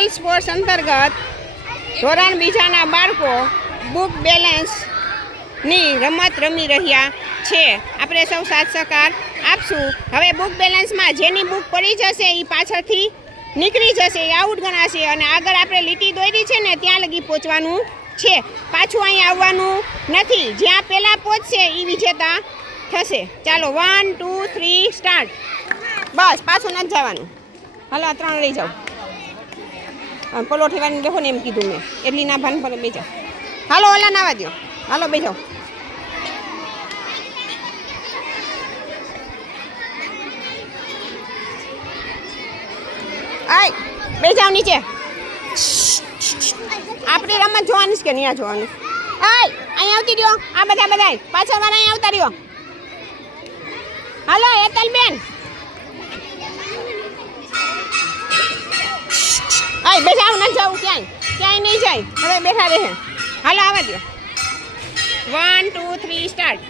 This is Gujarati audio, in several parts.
ગર્લ સ્પોર્ટ્સ અંતર્ગત ધોરણ બીજાના બાળકો બુક બેલેન્સની રમત રમી રહ્યા છે. આપણે સૌ સાથ સહકાર આપશું. હવે બુક બેલેન્સમાં જેની બુક પડી જશે એ પાછળથી નીકળી જશે, એ આઉટ ગણાશે અને આગળ આપણે લીટી દોરી છે ને ત્યાં લગી પહોંચવાનું છે. પાછું અહીં આવવાનું નથી. જ્યાં પહેલાં પહોંચશે એ વિજેતા થશે. ચાલો 1 2 3 સ્ટાર્ટ. બસ પાછું નથી જવાનું. હાલો 3 લઈ જાઓ. પલોઠી વાળીને બેહો ને એમ કીધું મેં. એટલી ના ભાન પર બેજાઓ. હાલો ઓલા નાવા દો. હાલો બેજાઓ. આય બેજાઓ નીચે. આપણી રમત જોવાની છે કે નહીં જોવાની? આય અહીં આવતી રહ્યો. આ બધા પાછળ વાળા અહીં આવતા રહ્યો. હાલો એતલબેન. આય બેઠા ન જાવ ક્યાંય નહીં જાય. હવે બેઠા રહે. હાલો આવવા દો. 1 2 3 સ્ટાર્ટ.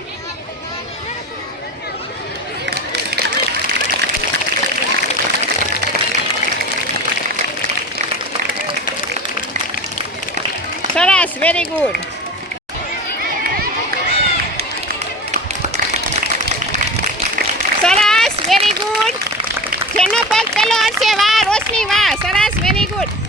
સરસ, વેરી ગુડ. સરસ, વેરી ગુડ. જેનો પગ પેલો હશે વાહ રોશની, વાહ સરસ, વેરી ગુડ.